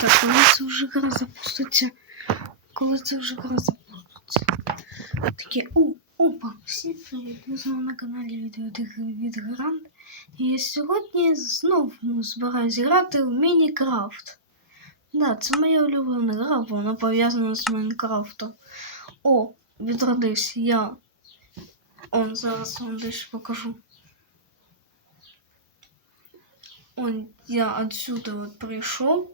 Так, коли це вже гра запуститься? Коли це вже гра запуститься? Таке, о, опа, всім привіт! Ви знову на каналі відео від- від Гарант. І сьогодні знов збираюсь грати в Мінікрафт. Да, це моя улюблена гра, бо вона пов'язана з Майнкрафтом. О, відродився я. Он зараз вам дещо покажу. Он я отсюда от прийшов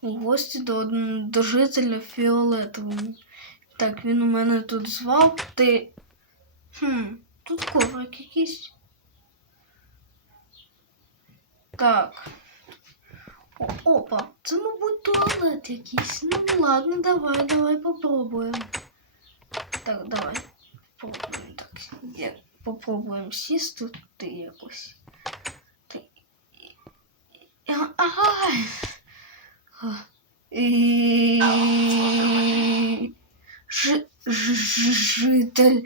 У гості до, до жителя фіолетового. Так, він у мене тут звав. Ти. Хм, тут коврик якийсь. Так. О, опа, це, мабуть, туалет якийсь. Ну ладно, давай, давай попробуємо. Так, давай. Попробуємо так. Я попробуємо сісти туди якось. Ти- Ага. Ж... Житель,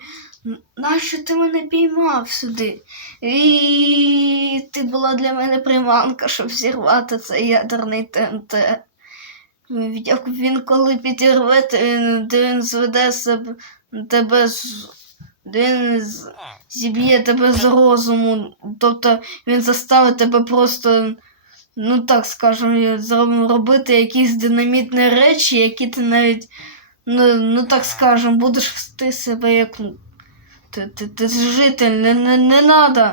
нащо ти мене піймав сюди? І ти була для мене приманка, щоб зірвати цей ядерний ТНТ. Як він коли підірве, то він, він зведе тебе з. Він зіб'є тебе з розуму. Тобто він заставить тебе просто, ну так скажемо, робити якісь динамітні речі, які ти навіть, ну, ну так скажемо, будеш вести себе як. ну, Ти, ти, ти житель, не, не, не надо.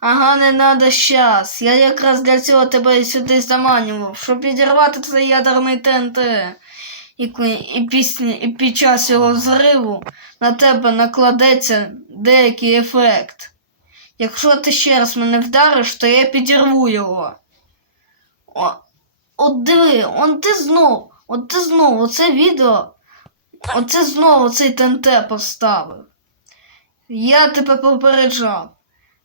Ага, не надо щас. Я якраз для цього тебе сюди заманював, щоб підірвати цей ядерний ТНТ. І, і, після, і під час його зриву на тебе накладеться деякий ефект. Якщо ти ще раз мене вдариш, то я підірву його. О, от диви, он ти знов, от ти знов, оце відео, оце знову цей ТНТ поставив. Я тебе попереджав.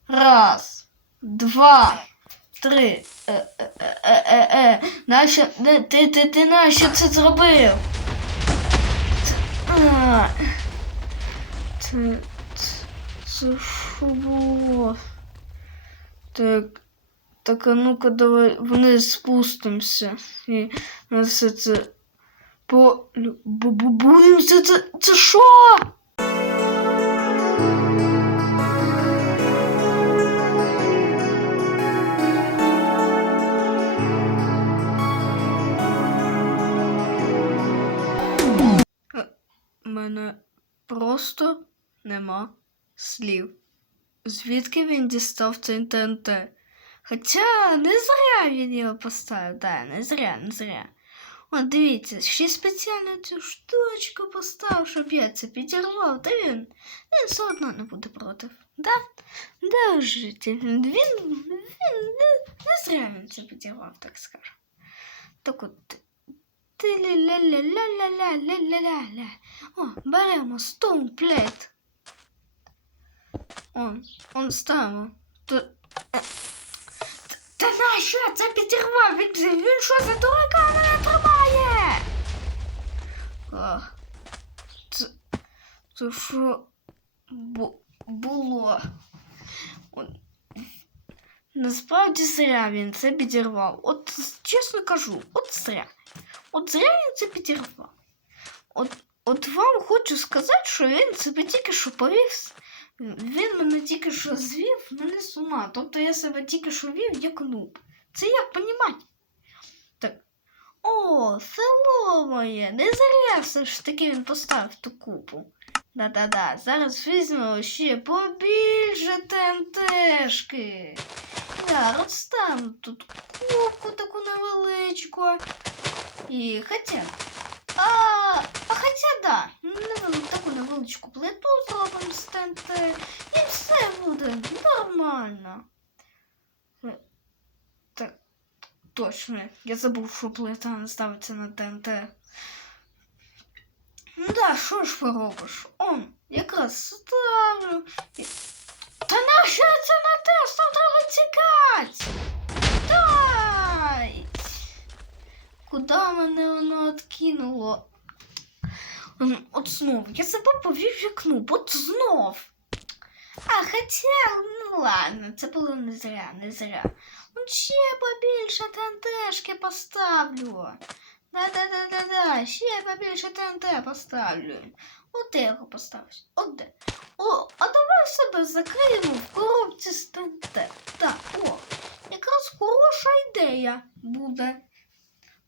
Раз, два, три. Е, е, е, е, е, е. Нащо, ти, ти, ти, ти нащо це зробив? Це, це, це що було? Так, так, а ну-ка давай вниз спустимося. І на все це по... бу- бу- це, це, що? У мене просто нема слів. Звідки він дістав цей ТНТ? Хоча не зря він його поставив, да, не зря, не зря. От дивіться, ще спеціально цю штучку поставив, щоб я це підірвав, та він, він все одно не буде проти. Да? Да, житель. Він, він не, не зря він це підірвав, так скажу. Так от, ти ля ля ля ля ля ля ля ля ля ля О, беремо Stone Plate. Он, он ставимо. То... е, Та, та нащо я це підірвав? Він, же- він що за дурака мене тримає? А, це, це що бу, було? Он, насправді зря він це підірвав. От чесно кажу, от зря. От зря він це підірвав. От, от вам хочу сказати, що він себе тільки що повів. Він мене тільки що звів мене з ума. Тобто я себе тільки що вів як нуб. Це як понімати? Так. О, село моє! Не зря все ж таки він поставив ту купу. Да-да-да, зараз візьмемо ще побільше ТНТшки. Я розставлю тут кубку таку невеличку. І хоча. А, а хоча да, невели- таку невеличку плиту зробимо з ТНТ, і все буде нормально. Е, Так, точно, я забув, що плита ставиться на ТНТ. Ну да, що ж поробиш? Он, якраз ставлю. Та нащо це на тест? Там треба тікати! Дай! Куда мене воно откинуло? От знов, я себе повів вікну, от знов. А, хоча, ну ладно, це було не зря, не зря. От ще побільше ТНТшки поставлю. Да-да-да-да-да, ще побільше ТНТ поставлю. От де його поставлю. От де. О, а давай себе закриємо в коробці з ТНТ. Так, о, якраз хороша ідея буде.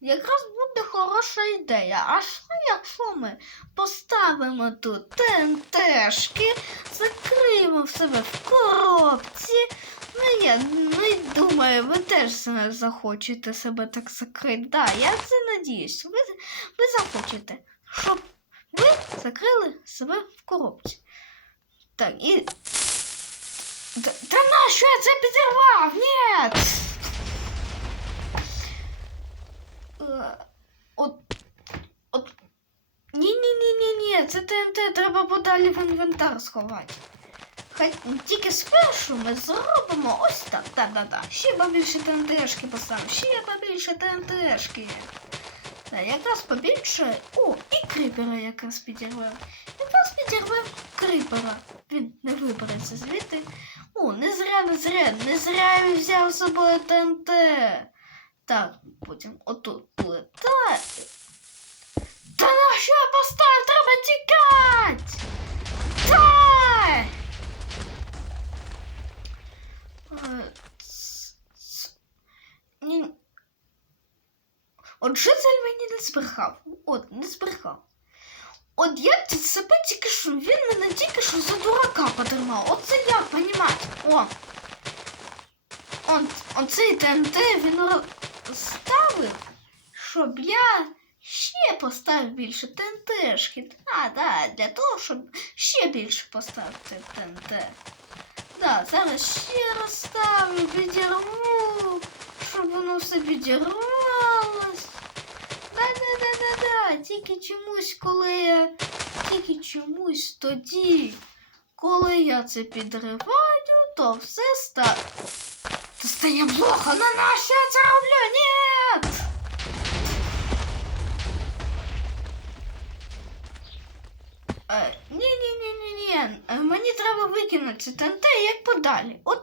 Якраз буде хороша ідея. А що якщо ми поставимо тут ТНТшки, закриємо в себе в коробці? Ну я ну, думаю, ви теж захочете себе так закрити. Да, я це надіюсь. Ви, ви захочете, щоб ви закрили себе в коробці. Так, і. Та, та нащо я це підірвав? Ні! От. От. Ні-ні-ні-ні-ні, це ТНТ треба подалі в інвентар сховати. Хай тільки спершу ми зробимо ось так. Да-да-да. Ще побільше ТНТшки поставимо, ще побільше ТНТшки. Да, якраз побільше. О, і крипера якраз підірвав. Якраз підірвав крипера. Він не вибереться звідти. О, не зря, не зря, не зря я взяв з собою ТНТ. Так, потім отут буде. Та. Та на що я поставив? Треба тікати! Та! Е. От Жизель мені не збрехав. От, не збрехав. От я себе тільки що, він мене тільки що за дурака потримав. Оце як, понімаєте? О. Он, оцей ТНТ він ставив, щоб я ще поставив більше ТНТшки. А, да, для того, щоб ще більше поставити ТНТ. Да, зараз ще раз ставлю, підірву, щоб воно все підірвалось. Да-да-да-да-да. Тільки чомусь, коли я. Тільки чомусь тоді, коли я це підриваю, то все ста. То стає плохо, на нащо я це роблю? 11 ТНТ, як подалі. От